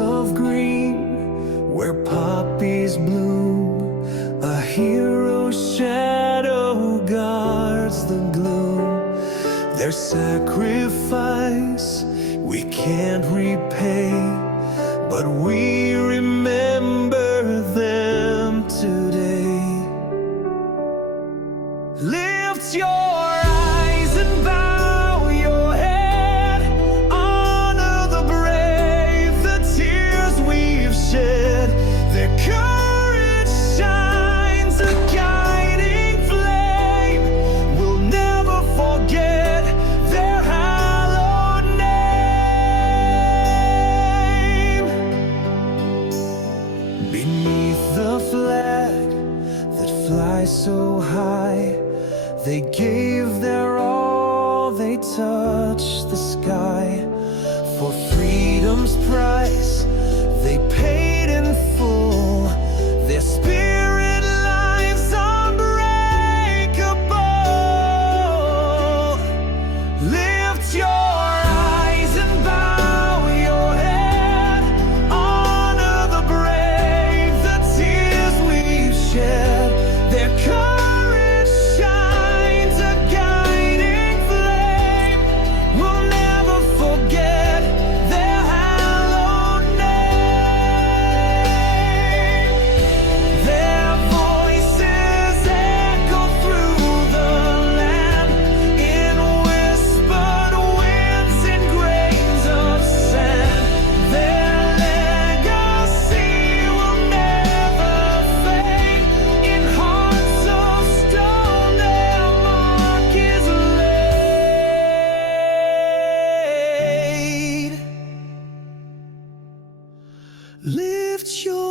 of green where poppies bloom, a hero's shadow guards the gloom. Their sacrifice we can't repay, but we remember them today. Lift your eyes and bow your head. Honor the brave, the tears we've shed. Their courage shines a guiding flame. We'll never forget their hallowed name. Beneath the flag that flies so high, they gave their all, they touched the sky. For freedom's price, they paid in full. Their spirit lives unbreakable. Lift your eyes and bow your head. Honor the brave, the tears we've shed. Their courage shines a guiding flame. We'll never forget their hallowed name. Their voices echo through the land in whispered winds and grains of sand. Their legacy will never fade. In hearts of stone their mark is laid. Lift your